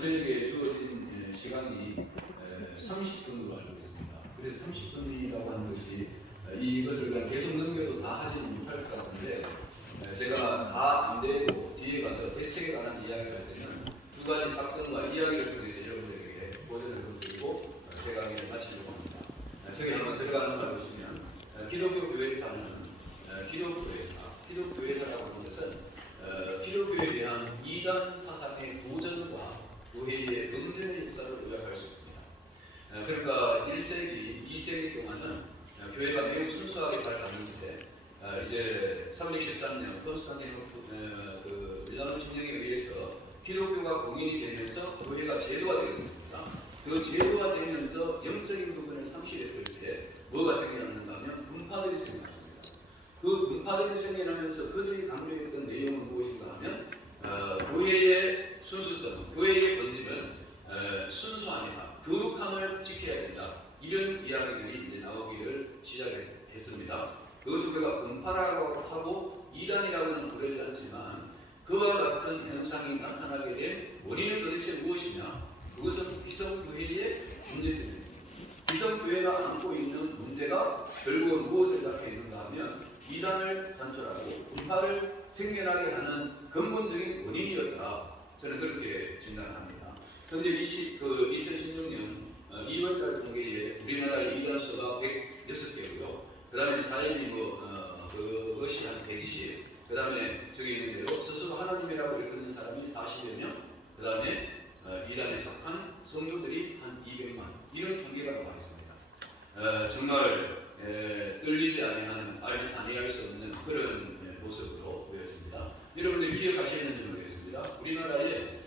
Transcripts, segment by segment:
저에게 주어진 시간이 30분으로 알고 있습니다. 그래서 30분이라고 하는 것이 이것을 그냥 계속 넘겨도 다 하지는 못할 것 같은데 제가 다 안 되고 뒤에 가서 대책에 관한 이야기를 할 때는 두 가지 사건과 이야기를 통해서 여러분들에게 보전을 드리고 제가 강의를 마치려고 합니다. 저기 한번 들어가는 걸 보시면 기독교 교회사는 기독교회사라고 하는 것은 기독교에 대한 이단 사상의 도전과 교회의 응전의 역사를 요약할 수 있습니다. 그러니까 1세기, 2세기 동안은 교회가 매우 순수하게 잘 다니는데 이제 313년 콘스탄티노플 밀라노 칙령에 의해서 기독교가 공인이 되면서 교회가 제도가 되었습니다. 그 제도가 되면서 영적인 부분을 상실했을 때 뭐가 생겨났는가 하면 분파들이 생겨났습니다. 그 분파들이 생겨나면서 그들이 강조했던 내용은 무엇인가 하면 교회의 순수성, 교회의 본질은 순수함이다, 거룩함을 지켜야 된다, 이런 이야기들이 이제 나오기를 시작했습니다. 그것을 우리가 분파라고 하고 이단이라고는 부르지 않지만 그와 같은 현상이 나타나게 된 원인은 도대체 무엇이냐? 그것은 기성교회의 문제점입니다. 기성교회가 안고 있는 문제가 결국은 무엇을 갖고 있는가 하면 이단을 산출하고 분파를 생겨나게 하는 근본적인 원인이었다. 저는 그렇게 진단합니다. 현재 2016년 2월달 통계에 우리나라의 이단 수가 106개고요. 그 다음에 사인이 그것이 한 120, 그 다음에 저기 있는 대로 스스로 하나님이라고 일컫는 사람이 40여 명, 그 다음에 이단에 속한 성도들이 한 200만, 이런 통계가 나와 있습니다. 정말 떨리지 아니할 수 없는 그런 모습으로 보여집니다. 여러분들이 기억하시는지 모르겠습니다. 우리나라에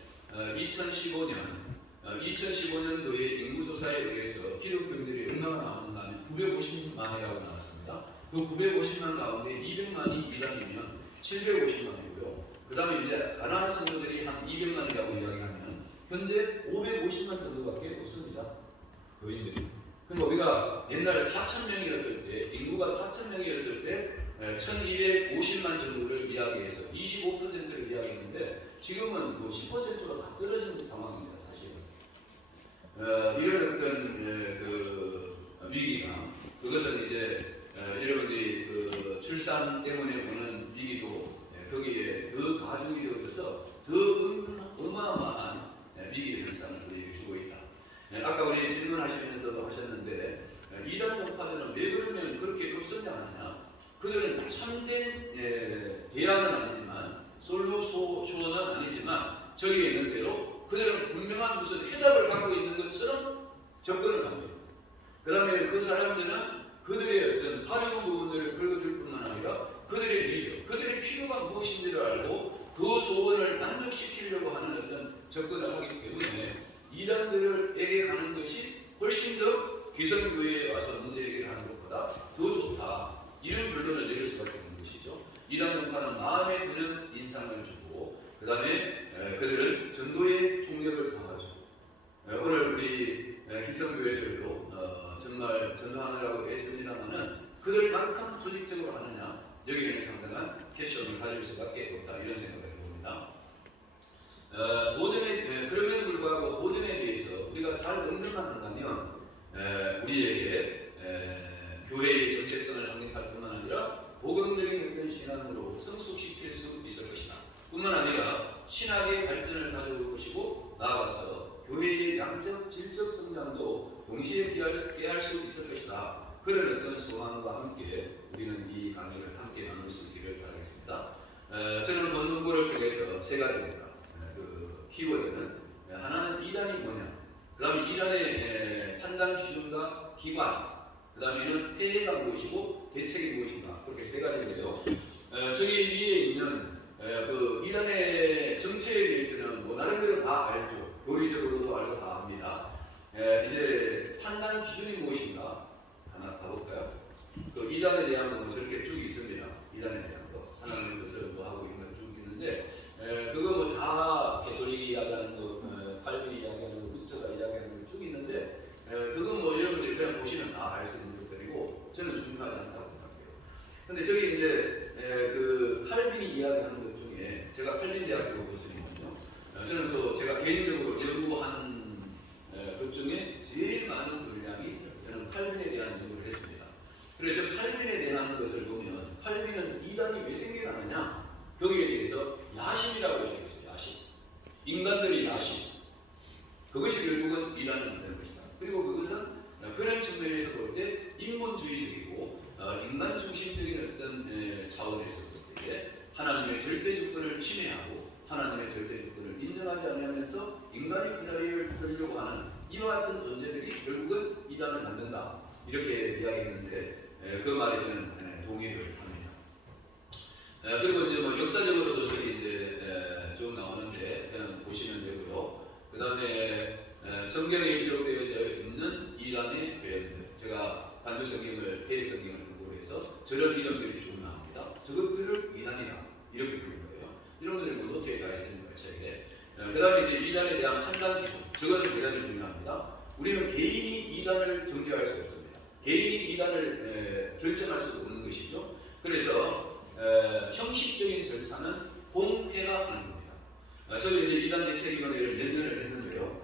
2015년도에 인구조사에 의해서 기독교인들이 얼마나 나오는가 하면 950만이라고 나왔습니다. 그 950만 가운데 200만이 이단이면 750만이고요. 그 다음에 이제 가난한 성도들이 한 200만이라고 이야기하면 현재 550만 정도밖에 없습니다. 교인들이. 그럼 우리가 옛날에 4,000명이었을 때, 인구가 4,000명이었을 때 1,250만 정도를 이야기해서 25%를 이야기했는데 지금은 10%가 다 떨어진 상황입니다. 사실은. 이런 어떤 위기가, 그것은 이제 여러분들이 출산 때문에 오는 위기도 거기에 더 가중이 되어서 더 어마어마한 위기 현상을 우리에게 주고 있다. 아까 우리 질문하시면서도 하셨는데 이단 종파들은 왜 그러면 그렇게 급성장하느냐? 그들은 참된 대안은 아니지만 솔루션은 아니지만 저기에 있는 대로 그들은 분명한 무슨 해답을 갖고 있는 것처럼 접근을 합니다. 그 다음에 그 사람들은 그들의 어떤 다른 부분들을 긁어줄 뿐만 아니라 그들의 리더, 그들의 필요가 무엇인지를 알고 그 소원을 만족시키려고 하는 어떤 접근을 하기 때문에 이단들에게 가는 것이 훨씬 더 기성교회에 와서 문제 해결을 하는 것보다 더 좋다. 이런 결론을 내릴 수밖에 없는 것이죠. 이단 종파는 마음에 드는 인상을 주고 그 다음에 그들은 전도의 총력을 강화주고 오늘 우리 기성교회들도 정말 전도하느라고 애씁니다마는 그들만큼 조직적으로 하느냐, 여기에는 상당한 캐션을 가질 수밖에 없다, 이런 생각을 해봅니다. 그럼에도 불구하고 도전에 대해서 우리가 잘 응답만 한다면 우리에게 교회의 정체성을 확립할 뿐만 아니라 복음적인 어떤 신앙으로 성숙시킬 수 있을 것이다. 뿐만 아니라 신학의 발전을 가져올 것이고 나아가서 교회의 양적, 질적 성장도 동시에 기할 수 있을 것이다. 그런 어떤 소망과 함께 우리는 이 강의를 함께 나눌 수 있기를 바라겠습니다. 저는 본문고를 통해서 세 가지입니다. 키워드는 하나는 이단이 뭐냐, 그 다음에 이단의 판단 기준과 기관, 그 다음에는 폐해가 무엇이고 대책이 무엇인가, 그렇게 세 가지인데요. 저기 위에 있는 이단의 정체에 대해서는 나름대로 다 알죠. 교리적으로도 알고 다 압니다. 이제 판단 기준이 무엇인가 하나 가볼까요? 이단에 대한 거 저렇게 쭉 있습니다. 이단에 대한 거 하나님 것을 하고 있는 거 쭉 있는데 그거 다 개톨릭이 이야기하는 거, 칼빈이 이야기하는 거, 루터가 이야기하는 거 쭉 있는데 그건 여러분들이 그냥 보시면 다 알 수 있는 것들이고 저는 중요하지 않다고 생각해요. 근데 저기 이제 칼빈이 이야기하는 것 중에 제가 칼빈 대학교 교수님이거든요. 저는 또 제가 개인적으로 연구 인간의 야심, 그것이 결국은 이단을 만드는 것이다. 그리고 그것은 그런 측면에서 볼 때 인본주의적이고 인간 중심적인 어떤 차원에서 볼 때 하나님의 절대 주권을 침해하고 하나님의 절대 주권을 인정하지 않으면서 인간이 그 자리를 서려고 하는 이와 같은 존재들이 결국은 이단을 만든다. 이렇게 이야기했는데 그 말에 저는 동의를 합니다. 그리고 이제 뭐 역사적으로도 저기 이제 쭉 나오는데 그냥 보시면 되고요. 그 다음에 성경에 기록되어져 있는 이단의 표현들, 제가 반주 성경을 개혁 성경을 공부를 해서 저런 이름들이 쭉 나옵니다. 저것들을 이단이다 이렇게 부르는 거예요. 이런 것들이 뭐 노트에 가 있으니까 책에. 그 다음에 이제 이단에 대한 판단 기준, 저거는 대단히 중요합니다. 우리는 개인이 이단을 정죄할 수 없습니다. 개인이 이단을 결정할 수 없는 것이죠. 그래서 형식적인 절차는 공회가 하는 겁니다. 저도 이제 이단 대책위원회를 몇 년을 했는데요.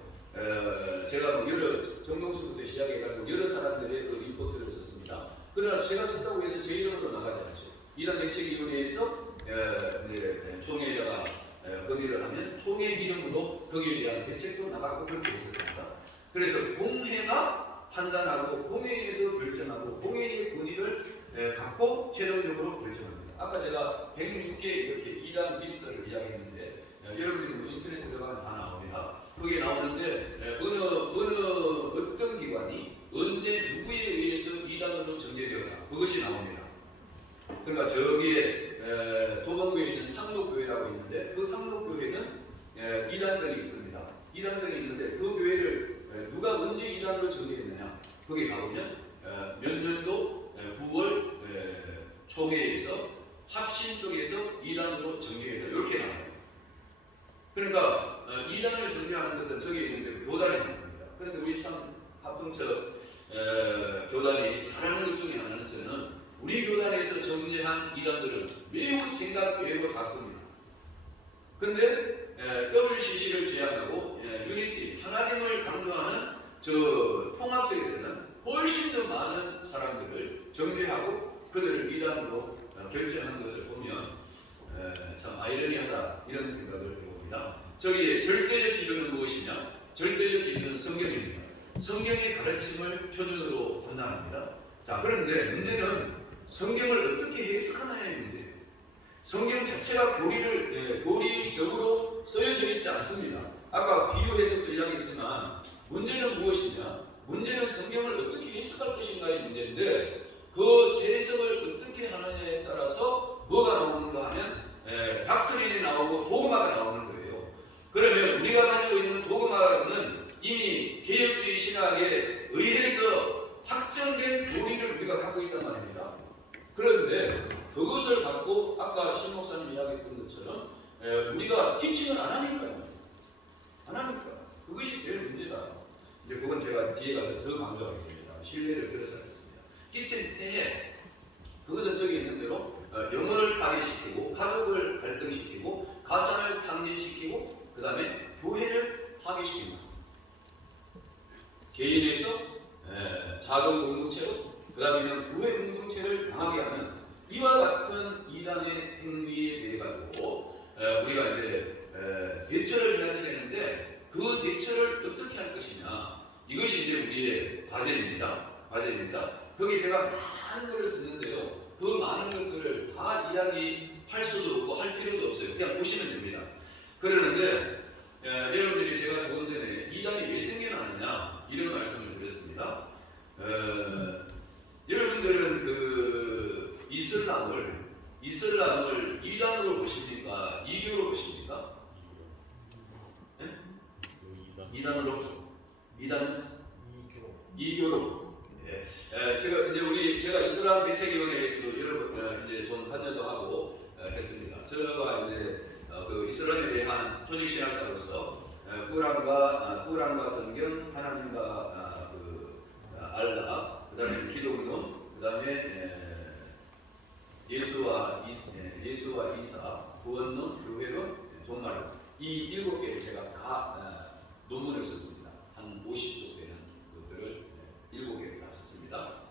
제가 뭐 여러 정동수부터 시작해가지고 여러 사람들의 그 리포트를 썼습니다. 그러나 제가 썼다고 해서 제 이름으로 나가지 않죠. 이단 대책위원회에서 총회에다가 건의를 하면 총회 이름으로 거기에 대한 대책도 나가고 그렇게 했습니다. 그래서 공회가 판단하고 공회에서 결정하고 공회의 권위를 갖고 최종적으로 결정합니다. 아까 제가 106개 이렇게 이단 리스트를 이야기했는데 여러분들이 뭐 인터넷 들어가면 다 나옵니다. 거기에 나오는데 어떤 기관이 언제 누구에 의해서 이단으로 정제되었다 그것이 나옵니다. 그러니까 저기에 도봉구에 있는 상록교회라고 있는데 그 상록교회는 이단성이 있습니다. 이단성이 있는데 그 교회를 누가 언제 이단으로 정제했느냐 거기 가보면 몇 년도 9월 총회에서 합신 쪽에서 이단으로 정제했다 이렇게 나와요. 그러니까 이단을 정죄하는 것은 저기 있는데 교단이 하는 겁니다. 그런데 우리 참 합동처 교단이 잘하는 것 중에 하나는 저는 우리 교단에서 정죄한 이단들은 매우 생각 외고 작습니다. 근데 WCC를 제안하고 유니티, 하나님을 강조하는 저 통합석에서는 훨씬 더 많은 사람들을 정죄하고 그들을 이단으로 결정한 것을 보면 참 아이러니하다 이런 생각을 해봅니다. 저기에 절대적 기준은 무엇이냐? 절대적 기준은 성경입니다. 성경의 가르침을 표준으로 판단합니다. 자, 그런데 문제는 성경을 어떻게 해석하느냐의 문제예요. 성경 자체가 교리적으로 쓰여져 있지 않습니다. 아까 비유 해석도 이야기했지만 문제는 무엇이냐? 문제는 성경을 어떻게 해석할 것인가의 문제인데 그 해석을 어떻게 하느냐에 따라서 뭐가 나오는가 하면 닥트린이 나오고 도그마가 나오는 거예요. 그러면 우리가 가지고 있는 도그마는 이미 개혁주의 신학에 의해서 확정된 교리를 우리가 갖고 있단 말입니다. 그런데 그것을 갖고 아까 신 목사님 이야기했던 것처럼 우리가 티칭을 안 하니까요. 안 하니까. 그것이 제일 문제다. 이제 그건 제가 뒤에 가서 더 강조하겠습니다. 신뢰를 들어서 하겠습니다. 티칭 때에 그것은 저기 있는 대로 영혼을 파괴시키고 가족을 갈등시키고 가산을 탕진시키고 그 다음에 교회를 파괴시킵니다. 개인에서 작은 공동체로 그 다음에는 교회 공동체를 강하게 하는 이와 같은 이단의 행위에 대해 가지고 우리가 이제 대처를 해야 되는데 그 대처를 어떻게 할 것이냐 이것이 이제 우리의 과제입니다. 거기 제가 많은 것을 쓰는데요. 그 많은 것들을 다 이야기할 수도 없고 할 필요도 없어요. 그냥 보시면 됩니다. 그러는데 여러분들이 제가 조금 전에 이단이 왜 생겨나느냐 이런 말씀을 드렸습니다. 여러분들은 그 이슬람을 이단으로 보십니까? 이교로 보십니까? 네? 이단으로? 이단은? 이교로. 예. 제가 이슬람 대책위원회에서도 여러 이제 좀 관여도 하고 했습니다. 저와 이제 그 이슬람에 대한 조직 신학자로서 꾸란과 성경, 하나님과 알라, 그다음에 기독론, 그다음에 예수와 이사, 구원론, 교회론, 종말론 이 7개를 제가 다 논문을 썼습니다. 한 50쪽 되는 것들을 7개를 다 썼습니다.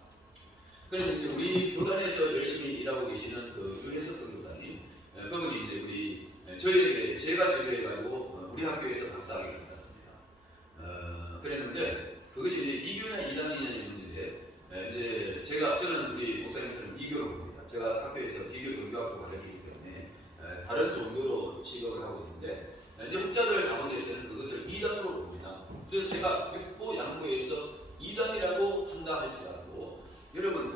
그런데 이제 우리 교단에서 열심히 일하고 계시는 그 윤혜석 선교사님, 그분이 이제 제가 제대해가지고 우리 학교에서 박사학위를 받았습니다. 그랬는데 그것이 이제 2교냐 2단이냐의 문제에 이제 저는 우리 목사님처럼 2교로 봅니다. 제가 학교에서 비교 종교학도 가르치기 때문에 다른 종교로 취급을 하고 있는데 이제 혹자들 가운데서는 그것을 2단으로 봅니다. 그래서 제가 백보 양보에서 2단이라고 한다 할지라도 여러분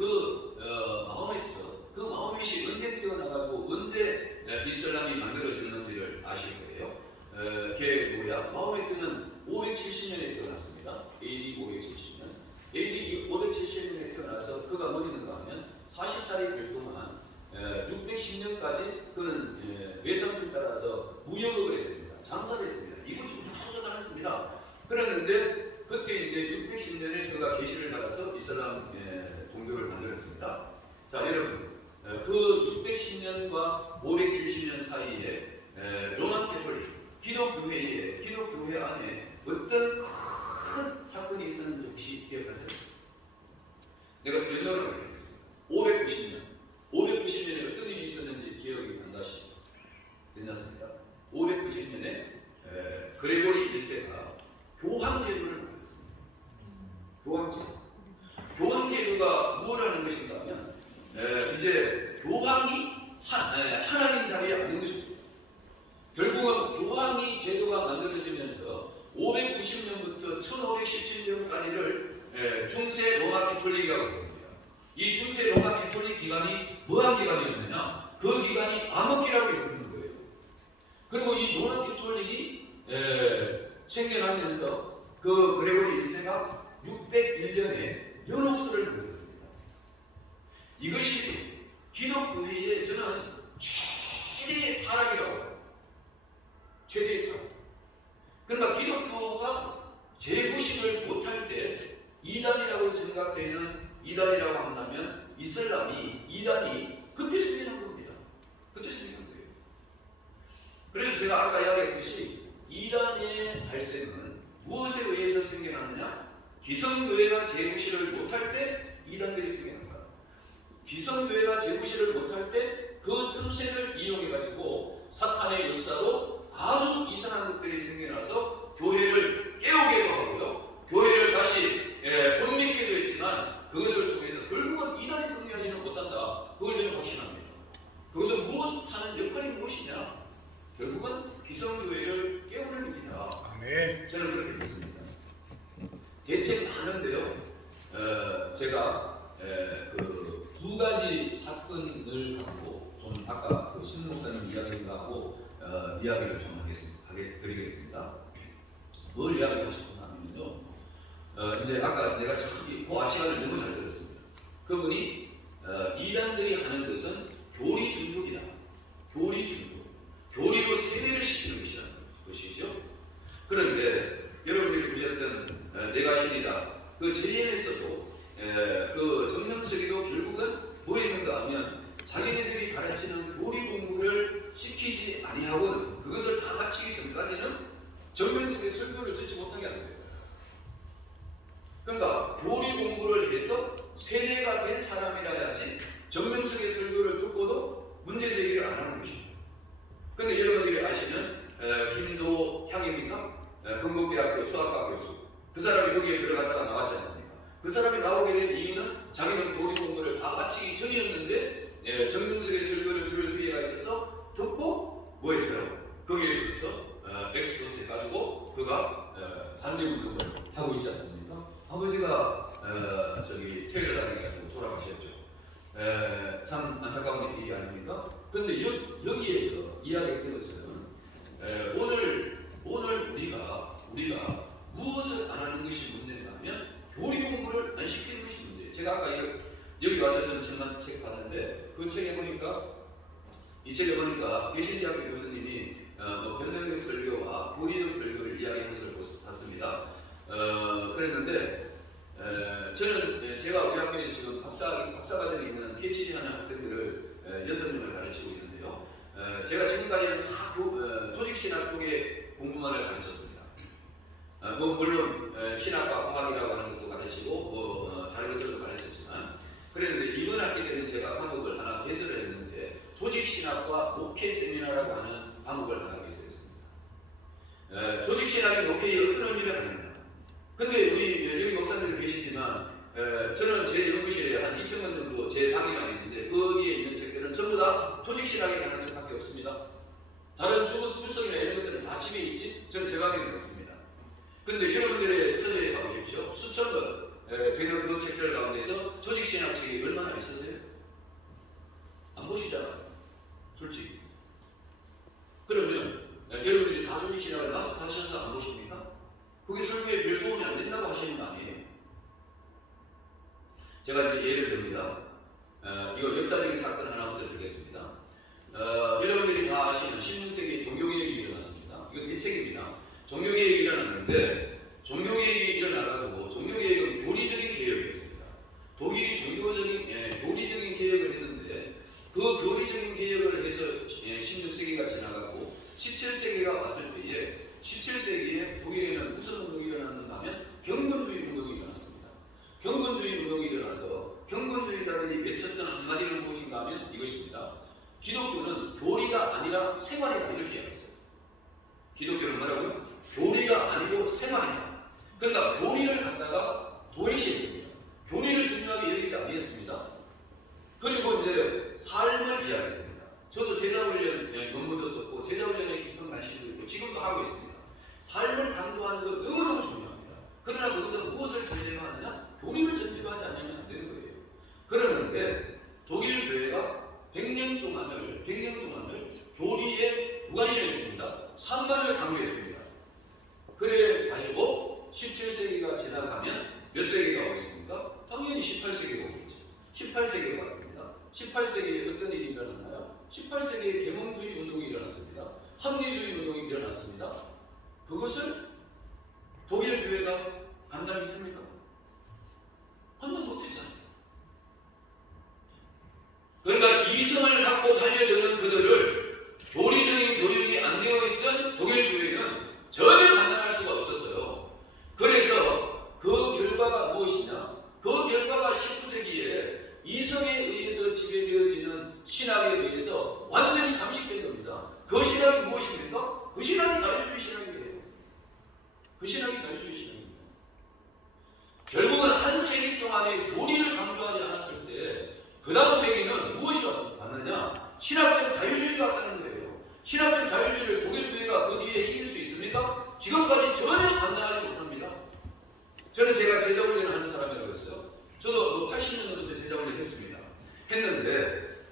마호메트이 언제 태어나가고 언제 이슬람이 만들어졌는지를 아실 거예요. 걔 뭐야? 마호메트는 570년에 태어났습니다. AD 570년. AD 570년에 태어나서 그가 뭐 했는가 하면 40살이 될 동안 610년까지 그는 외삼촌 따라서 무역을 했습니다. 장사를 했습니다. 이건 좀 대단했습니다. 그랬는데 그때 이제 610년에 그가 계시를 받아서 이슬람 종교를 만들었습니다. 자 여러분 그 610년과 570년 사이에 로만 캐톨릭 기독교회 안에 어떤 큰 사건이 있었는지 혹시 기억하세요? 내가 연도를 밝혀드리겠습니다. 590년에 어떤 일이 있었는지 기억이 난다시 괜찮습니다. 590년에 그레고리 1세가 교황제도를 만들었습니다. 교황제도가 뭘 하는 것인가 하면 이제 교황이 하나님 자리에 앉는 것입니다. 결국은 교황이 제도가 만들어지면서 590년부터 1517년까지를 중세 로마 캐톨릭이라고 합니다. 이 중세 로마 캐톨릭 기간이 뭐한 기간이었느냐? 그 기간이 암흑기라고 부르는 거예요. 그리고 이 로마 캐톨릭이 생겨나면서 그 그레고리 1세가 601년에 연옥수를 만들었습니다. 이것이 기독교회의 저는 최대의 타락이라고 해요. 최대의 타락. 그러니까 기독교가 재구식을 못할 때 이단이라고 생각되는 이단이라고 한다면 이슬람이 이단이 그때 생겨난 겁니다. 그때 생겨난 거예요. 그래서 제가 아까 이야기했듯이 이단의 발생은 무엇에 의해서 생겨났느냐? 기성교회가 재구실을 못할 때 이단들이 생겨난다. 기성교회가 재구실을 못할 때 그 틈새를 이용해가지고 사탄의 역사로 아주 이상한 것들이 생겨나서 교회를 깨우게도 하고요. 교회를 다시 분명히도 했지만 그것을 통해서 결국은 이단이 승리하지는 못한다. 그걸 저는 확신합니다. 그것은 하는 역할이 무엇이냐? 결국은 기성교회를 깨우는 일이다. 저는 그렇게 믿습니다. 대책 많은데요. 제가 그 두 가지 사건을 갖고 좀 아까 그 신 목사님 이야기하고 이야기를 좀 드리겠습니다. 뭘 이야기하고 싶으냐 하면요. 이제 아까 내가 저기 그 앞 시간을 너무 잘 들었습니다. 그분이 이단들이 하는 것은 교리 중독이다. 교리 중독. 교리로 세뇌를 시키는 것이죠. 그런데 여러분들이 보셨던 내가 신이다. 그 JN에서도 그 정명석이도 결국은 뭐 했는가 하면 자기네들이 가르치는 교리 공부를 시키지 아니하고는 그것을 다 마치기 전까지는 정명석의 설교를 듣지 못하게 하는 거예요. 그러니까 교리 공부를 해서 세뇌가 된 사람이라야지 정명석의 설교를 듣고도 문제 제기를 안 하는 것이죠. 그런데 여러분들이 아시는 김도향입니까? 건국대학교 수학과 교수. 그 사람이 거기에 들어갔다가 나왔지 않습니까? 그 사람이 나오게 된 이유는 자기는 교리 공부를 다 마치기 전이었는데 정명석의 설교를 들을 기회가 있어서 듣고 뭐 했어요? 거기에서부터 엑스포스 해가지고 그가 반대운동을 하고 있지 않습니까? 아버지가 저기 퇴로당해가지고 돌아가셨죠. 참 안타까운 일이 아닙니까? 그런데 여기에서 이야기했던 것처럼 오늘 우리가 무엇을 안 하는 것이 문제인가 하면 교리 공부를 안 시키는 것이 문제예요. 제가 아까 여기 와서 저는 전만 책 봤는데 그 책에 보니까 대신대학교 교수님이 변명적 설교와 교리적 설교를 이야기한 것을 봤습니다. 그랬는데 저는 제가 우리 학교에 지금 박사과정에 있는 PhD 하는 학생들을 6명을 가르치고 있는데요. 제가 지금까지는 다 조직신학 쪽에 공부만을 가르쳤습니다. 물론 신학과 과학이라고 하는 것도 가르치고 다른 것들도 가르쳤지만 그랬는데 이번 학기 때는 제가 과목을 하나 개설을 했는데 조직신학과 목회 세미나라고 하는 과목을 하나 개설했습니다. 조직 신학이 목회에 어떤 의미를 갖는가. 근데 우리 여기 목사님들 계시지만 저는 제 연구실에 한 2,000권 정도 제 방에만 있는데 거기에 있는 책들은 전부 다 조직 신학에 관한 책밖에 없습니다. 다른 출석이나 이런 것들은 다 집에 있지 저는 제 방에 있습니다. 근데 여러분들의 서재에 가보십시오. 수천 권 되는 그 책들 가운데서 조직 신학 책이 얼마나 있으세요? 안 보시잖아요. 솔직히. 그러면 여러분들이 다 조직 신학을 마스터하셔서 안 보십니까? 그게 설교에 별 도움이 안 된다고 하시는 거 아니에요? 제가 이제 예를 듭니다. 이거 역사적인 사건 하나부터 드리겠습니다. 여러분들이 다 아시는 16세기 종교개혁이 일어났습니다. 이거 대책입니다. 종교개혁이 일어났는데 종교개혁이 일어나가지고 종교개혁은 교리적인 개혁이었습니다. 독일이 교리적인 개혁을 했는데 그 교리적인 개혁을 해서 16세기가 지나가고 17세기가 왔을 때에 17세기에 독일에는 무슨 운동이 일어났는가 하면 경건주의 운동이 일어났습니다. 경건주의 운동이 일어나서 경건주의자들이 외쳤던 한마디는 무엇인가 하면 이것입니다. 기독교는 교리가 아니라 생활이다 이렇게 이야기했어요. 기독교는 뭐라고요? 교리가 아니고 생활이다. 그러니까 교리를 갖다가 도외시했습니다. 교리를 중요하게 여기지 아니했습니다. 그리고 이제 삶을 이야기했습니다. 저도 제자훈련 논문도 썼고 제자훈련에 깊은 관심도 있고 지금도 하고 있습니다. 삶을 강조하는 건 너무너무 중요합니다. 그러나 거기서 무엇을 전제하느냐? 교리를 전제하지 않으면 안 되는 거예요. 그러는데 독일 교회가 100년 동안을 교리에 무관심했습니다. 산만을 강조했습니다. 그래 가지고 17세기가 지나가면 몇 세기가 오겠습니까? 당연히 18세기가 오겠죠. 18세기가 왔습니다. 18세기에 어떤 일이 일어났나요? 18세기에 계몽주의 운동이 일어났습니다. 합리주의 운동이 일어났습니다. 그것을 독일 교회가 감당했습니까? 한번 못했잖아요. 그러니까 이성을 갖고 달려드는 그들을 교리적인 교육이 안 되어 있던 독일 교회는 전혀 감당할 수가 없었어요. 그래서 그 결과가 무엇이냐? 그 결과가 19세기에 이성에 의해서 지배되어지는 신학에 의해서 완전히 잠식된 겁니다. 그 신학이 무엇입니까? 그 신학이 자유주의 신학이에요. 그 신학이 자유주의 신학입니다. 결국은 한 세기 동안에 교리를 강조하지 않았을 때 그 다음 세기는 무엇이 왔느냐? 신학적 자유주의가 왔다는 거예요. 신학적 자유주의를 독일 교회가 그 뒤에 이길 수 있습니까? 지금까지 전혀 감당하지 못합니다. 저는 제가 제자훈련을 하는 사람이라고 했어요. 저도 80년도부터 제자훈련을 했습니다. 했는데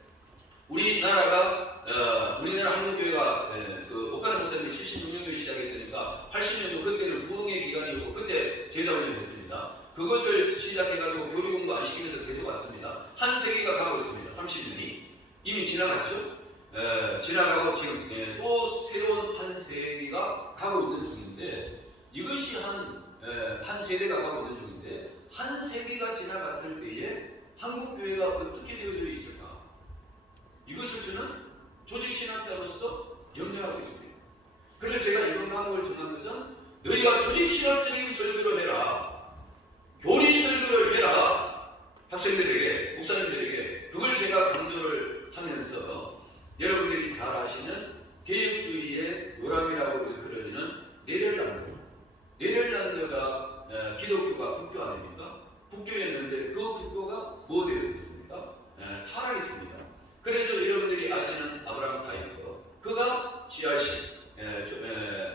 우리나라 한국교회가 그 옥가는 목사님이 76년도에 시작했으니까 80년도 그때는 부흥의 기간이고 그때 제자훈련을 했습니다. 그것을 시작해가지고 교리 공부 안 시키면서 계속 왔습니다. 한 세기가 가고 있습니다. 30년이 이미 지나갔죠. 지나가고 지금 또 새로운 한 세기가 가고 있는 중인데 이것이 한 세대가 가고 있는 중인데 한 세기가 지나갔을 때에 한국 교회가 어떻게 되어져 있을까? 이것을 저는 조직 신학자로서 염려하고 있습니다. 그래서 제가 이런 과목을 정하면서 너희가 조직 신학적인 설교를 해라. 교리 설교를 해라. 학생들에게, 목사님들에게 그걸 제가 강조를 하면서 여러분들이 잘 아시는 개혁주의의 요람이라고 일컬어지는 네덜란드가 기독교가 국교 아닙니까? 국교였는데 그 국교가 뭐 되어 있습니까? 타락했습니다. 그래서 여러분들이 아시는 아브라함 타이커 그가 CRC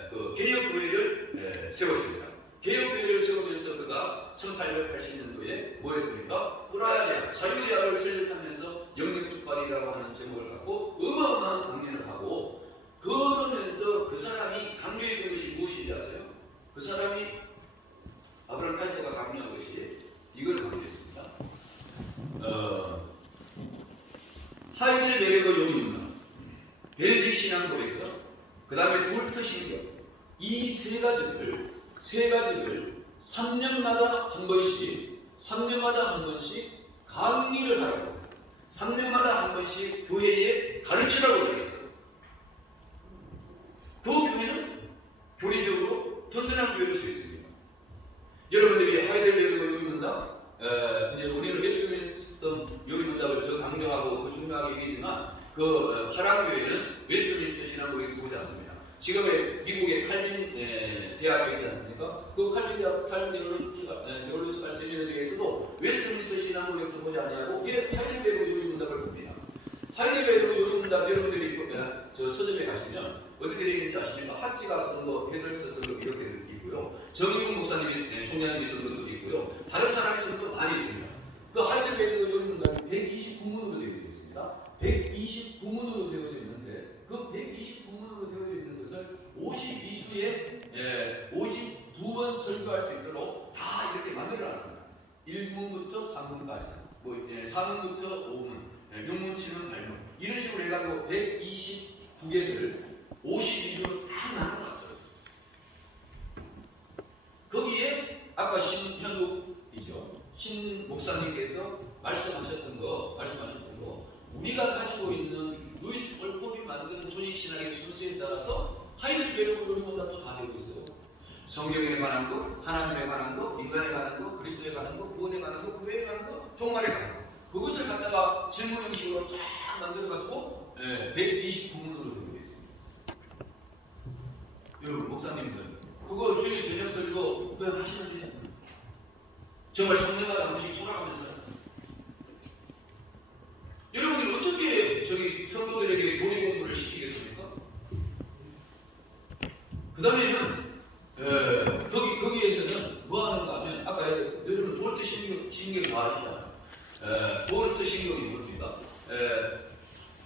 그 개혁교회를 세웠습니다. 개혁교회를 세우면서 그가 1880년도에 뭐 했습니까? 우라야냐 자유대학을 설립하면서 영역축발이라고 하는 제목을 갖고 어마어마한 강연을 하고 그러면서 그 사람이 강조했던 것이 무엇인지 아세요? 그 사람이 아브라함 타이커가 강조한 것이 이걸 강조했습니다. 하이델베르그 요리문화, 벨직 신앙 고백서, 그 다음에 돌트 신경 이 세 가지를 3년마다 한 번씩 강의를 하라고 했어요. 3년마다 한 번씩 교회에 가르치라고 얘기했어요. 그 교회는 교리적으로 튼튼한 교회로 서 있습니다. 여러분들이 하이델베르그 요리문답, 이제 우리는 웨스트민스터 요리문답을 더 강조하고 더 중요하게 얘기지만 그 파란 교회는 웨스트민스터 신앙고에서 보지 않습니다. 지금의 미국의 칼빈 대학교 있지 않습니까? 그 칼빈 테올로지컬 세미나리에서도 웨스트민스터 신학문에서 보지 아니하고 하이델베르그 요리문답을 봅니다. 하이델베르그 요리문답 여러분들이 저 서점에 가시면 어떻게 되어 있는지 아십니까? 학지각성도 해설서도 이렇게 있고요. 정의용 목사님이 총장님이 쓴 것도 있고요. 다른 사람이 쓴 것도 많이 있습니다. 그 하이델베르그 요리문답이 129문으로 되어 있습니다. 129문으로 되어져 있는데 그 129문으로 되어져 있는 것을 52주에 52번 설교할 수 있도록 다 이렇게 만들어놨습니다. 1문부터 3문까지, 뭐 4문부터 5문, 6문, 7문, 8문 이런 식으로 해가지고 129개를 52주로 다 나눠놨어요. 거기에 아까 신현욱이죠. 신 목사님께서 말씀하셨던 거 우리가 가지고 있는 루이스 올폼이 만든 조직 신학의 순서에 따라서 하이델베르그 요리문답도 다 되고 있어요. 성경에 관한 거, 하나님에 관한 거, 인간에 관한 거, 그리스도에 관한 거, 구원에 관한 거, 교회에 관한 거, 종말에 관한 거 그것을 갖다가 질문 형식으로 쫙 만들어 갖고 129문으로 되고 있습니다. 여러분 목사님들 그거 주일 저녁 설교 그냥 하시면 되지 않나요? 정말 성령마다 한 번씩 돌아가면서 여러분들이 어떻게 저기 성도들에게 교리 공부를 시키겠습니까? 그 다음에는 거기에서는 뭐 하는가 하면 아까 여러분 볼트 신경 나왔잖아요. 볼트 신경이 뭡니까?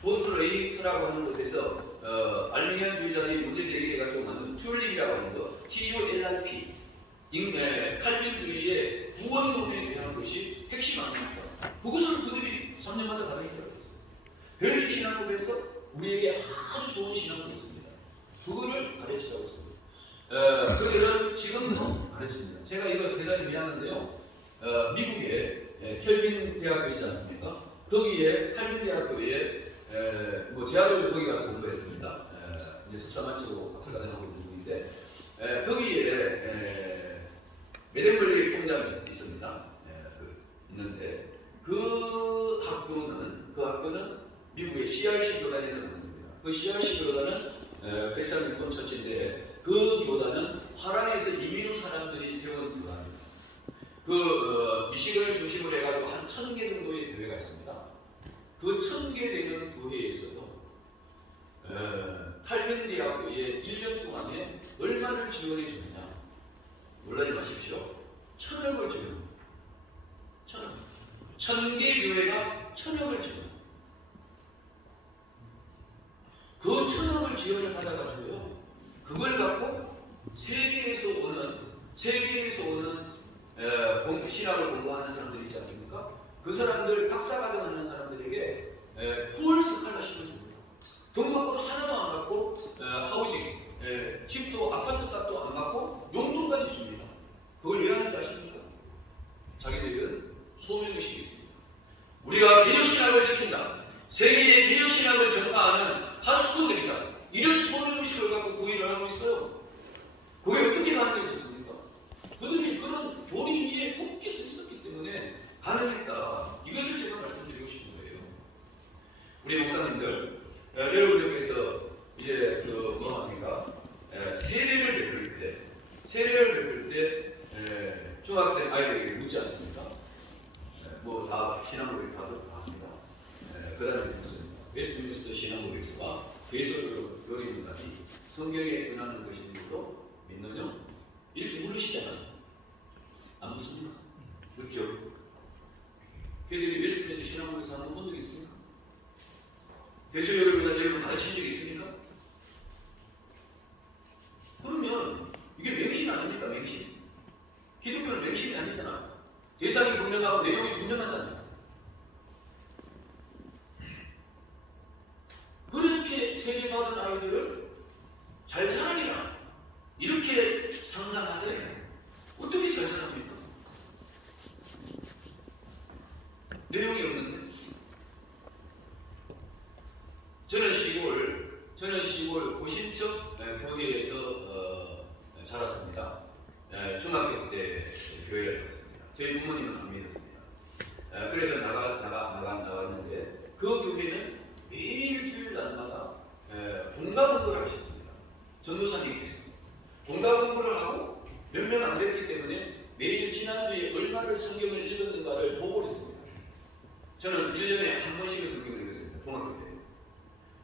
볼트 레이트라고 하는 곳에서 알미니안주의자들이 문제 제기해가지고 만든 튤립이라고 하는 거 TULIP 칼빈주의의 구원론에 대한 것이 핵심 아닙니까? 그것을 그들이 3년마다 가르치더라고요. 베를린 신학법에서 우리에게 아주 좋은 신학법이 있습니다. 그거를 가르치라고 했습니다. 그들은 지금도 가르칩니다. 제가 이거 대단히 미안한데요. 미국의 켈빈 대학교 있지 않습니까? 거기에 칼빈 대학교에 뭐 제아도를 거기 가서 공부했습니다. 이제 석사 마치고 박사과정 하고 있는 중인데 거기에 메덴블리 총장이 있습니다. 있는데 그 학교는 미국의 CRC 교단에서 만듭니다. 그 CRC 교단은 크리스천 리폼 처치인데 그 교단은 화랑에서 이민 온 사람들이 세운 교단입니다. 미시건을 중심으로 해가지고 한 1000개 정도의 교회가 있습니다. 그 1000개 되는 교회에서도 칼빈 대학교에 1년 동안에 얼마를 지원해 주느냐 놀라지 마십시오. 1000억을 지원합니다. 1000개 교회가 1000억을 지원. 그 1000억을 지원을 받아가지고요. 그걸 갖고 세계에서 오는 신학을 공부하는 사람들이 있지 않습니까? 그 사람들 박사과정 하는 사람들에게 풀 스칼러십을 줍니다. 돈 받고 하나도 안 받고 하우징, 집도 아파트 값도 안 받고 용돈까지 줍니다. 그걸 왜 하는지 아십니까? 자기들은 소명의식이 있습니다. 우리가 개혁신학을 지킨다. 세계의 개혁신학을 전파하는 하수꾼들이다. 이런 소명의식을 갖고 구의를 하고 있어요. 그게 어떻게 가능해졌습니까? 그들이 그런 교리 위에 굳게 서 있었기 때문에 가능했다. 이것을 제가 말씀드리고 싶은 거예요. 우리 목사님들, 여러분들께서 이제 뭐 합니까? 세례를 베풀 때 중학생 아이들에게 묻지 않습니까? 뭐 다 신앙고백 다 합니다. 그 다음에 묻습니다. 웨스트민스터 신앙고백서와 베이솔 요리문답이 성경에 준하는 것인지도 믿느냐? 이렇게 물으시잖아요. 안 묻습니까? 묻죠. 걔들이 웨스트민스터 신앙고백서 한번 본 적 있습니까? 베이솔 요리문답 여러분 가르친 적 있습니까? 그러면 이게 맹신 아닙니까? 맹신. 기독교는 맹신이 아니잖아. 대상이 분명하고 내용이 분명하잖아요. 그렇게 세례받은 아이들을 잘 자라리라 이렇게 상상하세요. 어떻게 잘 자랍니까? 내용이 없는데. 저는 시골 고신척 교회에서 자랐습니다. 중학교 때 교회를 다녔습니다. 저희 부모님은 안 믿었습니다. 그래서 나갔는데 그 교회는 매일 주일 날마다 봉사봉사를 하셨습니다. 전도사님께서 공과 공부를 하고 몇 명 안 됐기 때문에 매일 지난주에 얼마를 성경을 읽었는가를 보고를 했습니다. 저는 1년에 한 번씩은 성경을 읽었습니다. 중학교 때.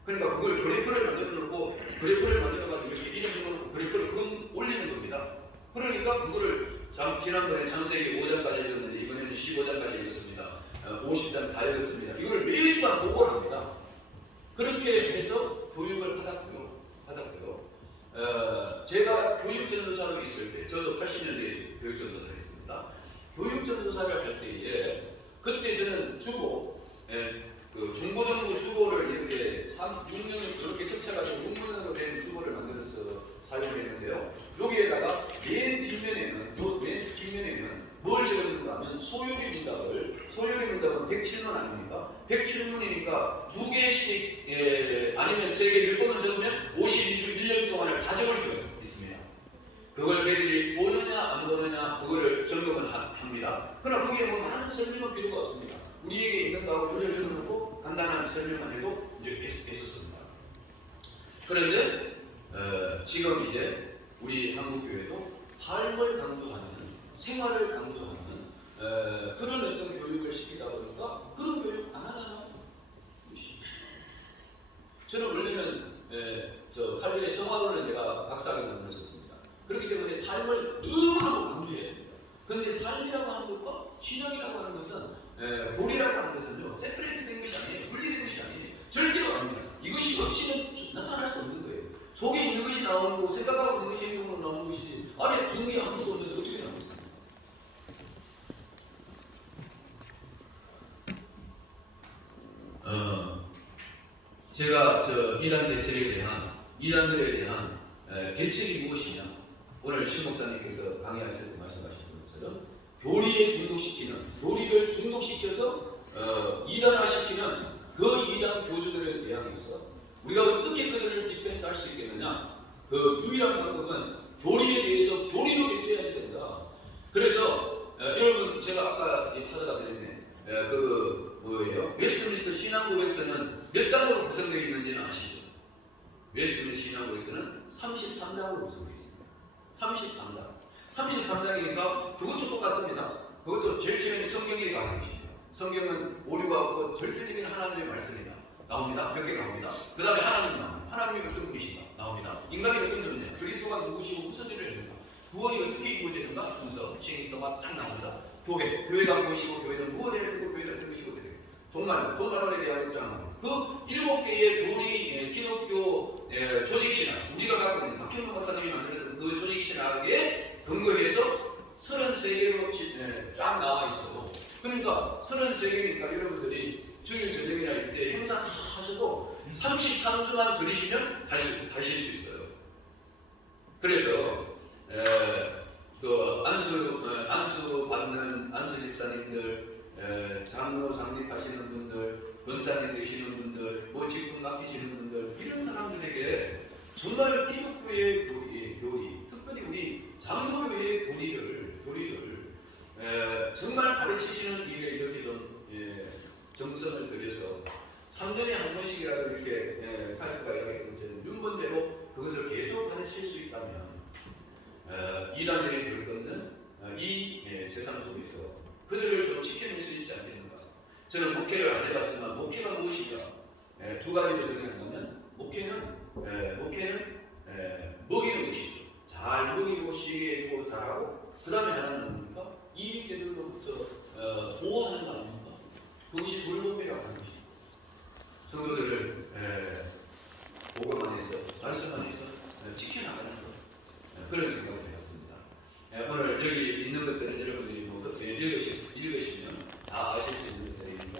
그러니까 그걸 그래프를 만들어 놓고 그래프를 만들어가지고 이렇게 이름 적어놓고 그래프를 올리는 겁니다. 그러니까 그거를 지난번에 창세기 5장까지 읽었는데 이번에는 15장까지 읽었습니다. 50장 다 읽었습니다. 이걸 매주간 보고를 합니다. 그렇게 해서 교육을 받았고요. 제가 교육전도사로 있을 때, 저도 80년대에 교육전도사를 했습니다. 교육전도사를 할 때에 그때 저는 주보, 그 중고등부 주보를 이렇게 6년을 그렇게 척쳐가지고 6문으로 된 주보를 만들어서 사용했는데요. 여기에다가 맨 뒷면에는 뭘 적었는가 하면 소유리 문답은 107문 아닙니까? 107문이니까 2개씩 아니면 3개 몇 번을 적으면 52주 1년 동안을 다 적을 수가 있습니다. 그걸 걔들이 보느냐 안 보느냐 그거를 점검을 합니다. 그러나 거기에 뭐 많은 설명은 필요가 없습니다. 우리에게 있는 거하고 올려주고 간단한 설명만 해도 이제 했었습니다. 그런데 지금 이제 우리 한국교회도 삶을 강조하는 생활을 강조하는 그런 어떤 교육을 시키다 보니까 그런 교육 안 하잖아요. 저는 원래는 저 칼빈의 성화론을 내가 박사학위를 했었습니다. 그렇기 때문에 삶을 너무너무 강조해야 됩니다. 그런데 삶이라고 하는 것과 신앙이라고 하는 것은 교리라고 하는 것은요 세퍼레이트 된 것이 아니에요. 분리된 것이 아니에요. 절대로 아닙니다. 이것이 없이는 나타날 수 없는 거예요. 속에 있는 것이 나오는 거, 생각하고 있는 것이 나오는 것이 안에 든 게 아무것도 없는데 어떻게 나오겠습니까? 제가 저 이단 이단들에 대한 대책이 무엇이냐? 오늘 신 목사님께서 강의하실 때 말씀하신 것처럼 교리를 중독시켜서 이단화시키는 그 이단 교주들에 대항해서 우리가 어떻게 그들을 디펜스할 수 있겠느냐? 그 유일한 방법은 교리에 대해서 교리로 대처해야 된다. 그래서 여러분 제가 아까 파드가 드렸네. 그 뭐예요? 웨스트민스터 신앙고백서는 몇 장으로 구성되어 있는지는 아시죠? 웨스트민스터 신앙고백서는 33장으로 구성되어 있습니다. 33장이니까 그것도 똑같습니다. 그것도 제일 처음에 성경에 나오는 것입니다. 성경은 오류가 없고 절대적인 하나님의 말씀이다. 나옵니다. 몇 개 나옵니다. 그 다음에 하나님 나옵니다. 하나님이 어떤 분이신가? 나옵니다. 인간이 어떤 분이냐? 그리스도가 누구시고 무슨 일을 했는가? 구원이 어떻게 이루어지는가? 순서, 칭의서가 쫙 나옵니다. 교회가 무엇이고 교회는 무엇을 해야 되고 교회는 어떤 것이고 종말론에 대한 입장은 그 7개의 교리 기독교 조직신학 우리가 갖고 있는 박현무 박사님이 만들었던 그 조직신학에 근거해서 33개로 쫙 나와 있어도 그러니까 33개니까 여러분들이 주일 저녁이나 이때 행사 다 하셔도 33주만 들으시면 하실 수 있어요. 그래서 그 안수 받는 안수 집사님들, 장로 장립하시는 분들, 권사님 되시는 분들, 뭐 직분 맡기시는 분들 이런 사람들에게 정말 기독교의 교리, 특별히 우리 장로교회의 교리를 정말 가르치시는 일에 이렇게 좀 정성을 들여서 3년에 한 번씩이라도 이렇게 가족과 이렇게 윤본대로 그것을 계속 가르칠 수 있다면 이단들이 들끓는 이 세상 속에서 그들을 좀 지켜낼 수 있지 않겠는가? 저는 목회를 안 해봤지만 목회가 무엇이냐? 두 가지로 생각하면 목회는 먹이는 것이죠. 잘 먹이고 쉬게 해주고 잘하고 그 다음에 하나는 뭡니까? 이민자들로부터 보호하는 거 아닙니까? 그것이 돌봄이라고 하는 것입니다. 성도들을 보고만 해서 말씀만 해서 지켜나가는 것 그런 생각을 해봤습니다. 오늘 여기 있는 것들은 여러분들이 뭐 읽으시면 다 아실 수 있는 것들입니다.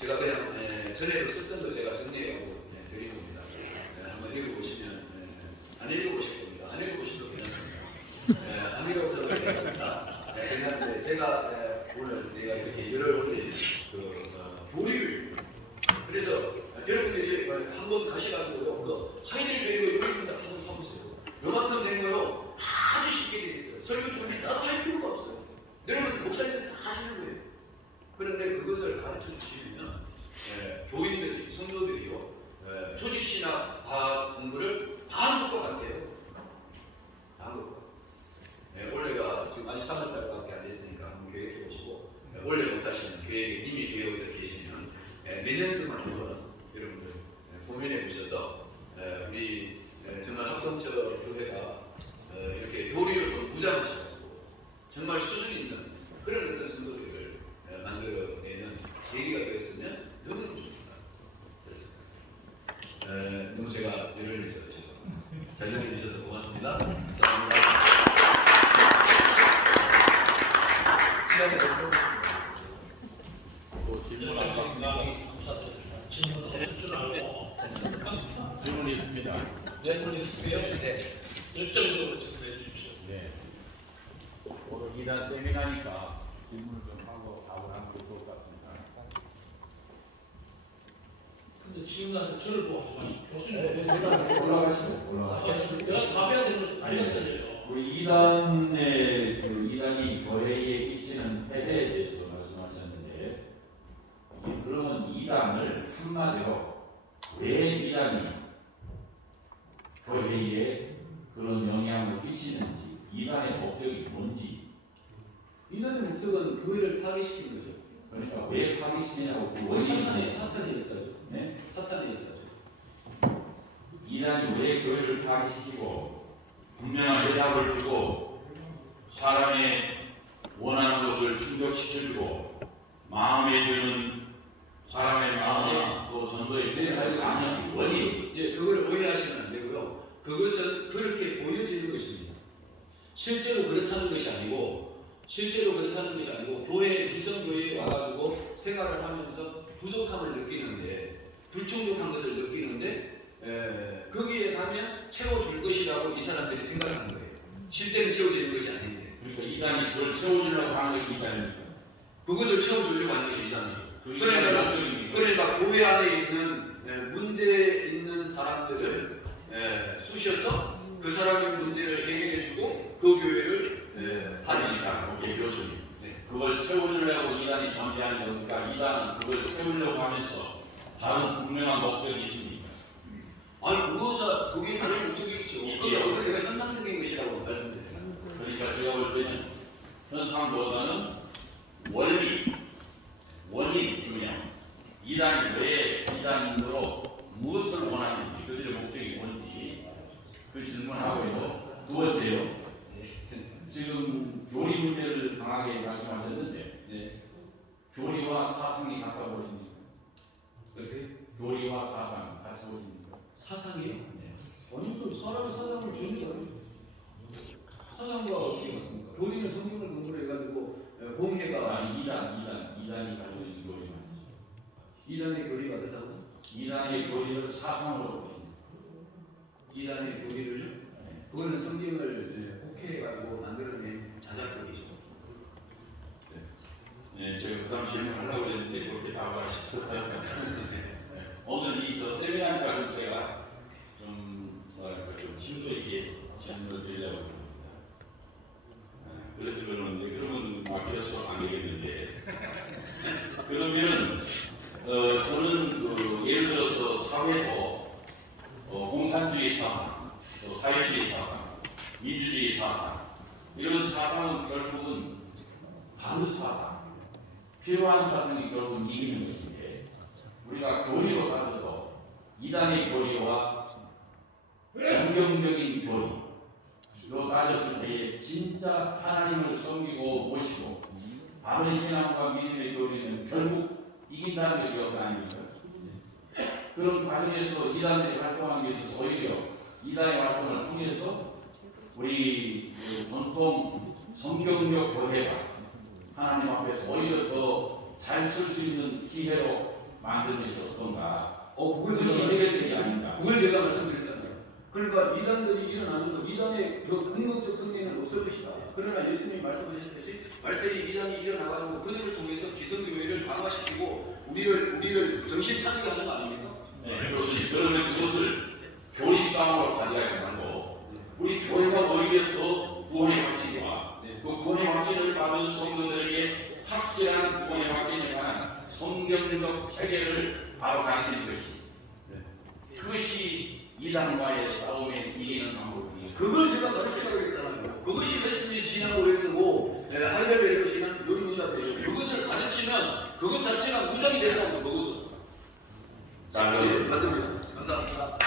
제가 그냥 전에도 썼던 거 제가 정리하고 드리는 겁니다. 한번 읽어보시면 안 읽어보실 겁니다. 안 읽어보셔도 괜찮습니다. 안 읽어보셔도 괜찮습니다. 괜찮은데 제가 오늘 내가 이렇게 열을 올린 그 교리를 그래서 여러분들이 한번 가셔가지고 그 하이델베르그 요리입니다. 한번 사보세요. 요만큼 된 거요. 아주 쉽게 되어 있어요. 설교 준비 따로 할 필요가 없어요. 여러분 목사님들 다 하시는 거예요. 그런데 그것을 가르쳐 주시면 교인들이 성도들이요 조직신학 과학 공부를 다 한국 것 같아요. 다 한국 것. 네, 올해가 지금 아직 3월달밖에 안 됐으니까 한번 계획해 보시고 원래 못하시는 계획 이미 계획되어 계시면 내년쯤만 한번 여러분들 고민해 보셔서 우리 정말 합동처 교회가 이렇게 교리를 좀 무장하셔가지고 정말 수준 있는 그런 어떤 성도들을 만들어내는 계기가 되었으면 너무 좋습니다. 너무 제가 예를 들어서 죄송합니다. 잘 들어주셔서 고맙습니다. 감사합니다. 시간이 너무 질문 없을 줄 알고 질문이 있습니다. 질문 있으세요? 네. 열정적으로 질문해 주십시오. 네. 오늘 2단 세미나니까 질문을 좀 하고 답을 하면 좋을 것 같습니다. 근데 지금 나한테 저를 보고 하지 마시고 네, 교수님 올라가시죠. 내가 답해야 되는 다리가 떨려요. 우리 2단의 그 2단이 교회에 끼치는 폐해에 대해서 말씀하셨는데, 그러면 2단을 한마디로 왜 2단이 교회에 그런 영향을 끼치는지, 2단의 목적이 뭔지, 이단의 목적은 교회를 파괴시키는 거죠. 그러니까 왜 파괴시키냐고 그 사탄의 역사죠. 네? 사탄의 역사죠. 2단이 왜 교회를 파괴시키고 분명한 해답을 주고 사람의 원하는 것을 충족시켜주고 마음에 드는 사람의 마음에 또 전도에 주는 강력한 원인. 예, 그걸 오해하시면 안 되고요. 그것은 그렇게 보여지는 것입니다. 실제로 그렇다는 것이 아니고, 교회 미성교회에 와가지고 생활을 하면서 부족함을 느끼는데, 불충족한 것을 느끼는데, 거기에 가면 채워줄 것이라고 이 사람들이 생각하는 거예요. 실제는 채워지는 것이 아닌데, 그러니까 이단이 그걸 채워주려고 하는 것이 이단입니까? 그것을 채워주려고 하는 것이 이단이죠. 그 이단의 목적입니까? 그러니까 교회 안에 있는 문제 있는 사람들을 쑤셔서 그 사람의 문제를 해결해주고 그 교회를 다니시다. 오케이, 교수님. 네. 그걸 채워주려고 이단이 존재하는 거니까 이단은 그걸 채우려고 하면서 다른 분명한 목적이 있습니다. 아니 그게 다른 목적이 있죠. 있지요. 그건 우리가 현상적인 것이라고 말씀드립니다. 그러니까 제가 볼 때는 현상보다는 원리, 원인 중요. 이단이 왜 이단으로 무엇을 원하는지, 그들의 목적이 뭔지 그 질문하고 있고, 두 번째요. 지금 교리 문제를 강하게 말씀하셨는데, 네. 교리와 사상이 가까워 보십니까? 그렇게 교리와 사상 같이 보십니까? 사상이요? 네. 아니죠. 사람의 사상을 전혀 사상과 어떻게 맞습니까? 교리는 성경을 공부를 해가지고 공회가 이단이 가지고 있는 교리만. 이단의 교리가 됐다고? 이단의 교리를 사상으로 보십니다. 이단의 교리를 그거는 성경을 혹해가지고 만들어낸 자작극이죠. 네, 제가 그다음 질문하려고 했는데 그렇게 답을 하셨어요. 오늘 이저 세미나니까 좀 제가 좀 뭐랄까 좀 심도 있게 질문을 드리려고 합니다. 그래서 그러는데 그러면 막혀서 안 되겠는데 그러면은 저는 그 예를 들어서 사회도 공산주의 사상, 또 사회주의 사상, 민주주의 사상 이런 사상은 결국은 바른 사상, 필요한 사상이 결국은 이기는 것인데 우리가 교리로 따져서 이단의 교리와 성경적인 교리로 따졌을 때에 진짜 하나님을 섬기고 모시고 바른 신앙과 믿음의 교리는 결국 이긴다는 것이 역사 아닙니까? 그런 과정에서 이단들이 활동하기 위해서 오히려 이단의 활동을 통해서 우리 전통 성경적 교회가 하나님 앞에서 오히려 더 잘 쓸 수 있는 기회로 만드는 것이 어떤가? 그것이 해결책이 아닌가? 그걸 제가 말씀드렸잖아요. 그러니까 이단들이 일어나는 것, 이단의 그 궁극적 승리는 없을 것이다. 그러나 예수님이 말씀하셨듯이 말세에 이단이 일어나가지고 그들을 통해서 기성교회를 강화시키고 우리를 정신 차리게 하는 거 아닙니까? 네, 교수님. 그러면 그것을 교리 싸움으로 가져가지 말고 우리 교회가 오히려 더 구원의 확신과 그 구원의 확신을 받은 성도들에게 확실한 구원의 확신에 관한 성경적 체계를 바로 가르치는 것이 그것이 이단과의 싸움에 이기는 방법이 있어요. 그걸 제가 가르치라고 했잖아요. 그것이 웨스트민스 신앙 고백서고 하이델베르크 신앙 요리문답이에요. 그것을 가르치면 그것 자체가 무장이 된다고 그것은. 자, 네, 그래서 맞습니다. 감사합니다.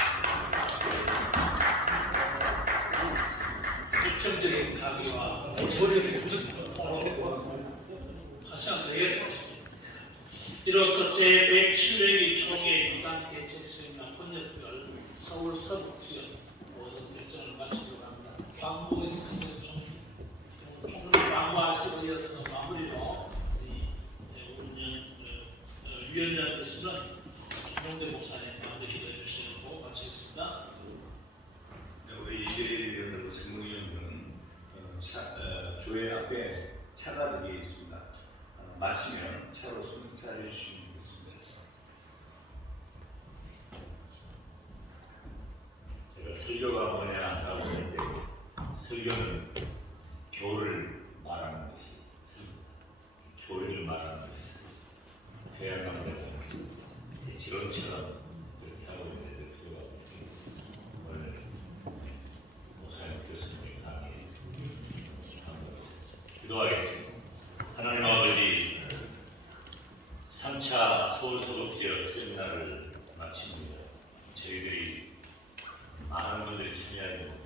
결정적인 강의와 저력이 다시 한번 되겠다. 이로써 제107회기 총회 유단 대책 세미나 번역별 서울 서북 지역 모든 결정을 마치려고 합니다. 광고에 있으면 총회 광고하시고 이어서 마무리로 위원장 되시는 김용대 목사님 가운데 기도해 주시고 마치겠습니다. 우리 이재일 위원들과 전문위원들은 교회 앞에 차가 되게 있습니다. 마치면 차로 승차해 주시면 되겠습니다. 제가 설교가 뭐냐라고 했는데 설교는 교를 말하는 것이 설교다. 교회를 말하는 것이 회양감대 보면 제 지론처럼 그렇게 하고 있는데 수가 오늘 목사님 교수님이 강의 하는 것에서 기도하겠습니다. 하나님 아버지 3차 서울 서북 지역 세미나를 마칩니다. 저희들이 많은 분들이 참여하지 못해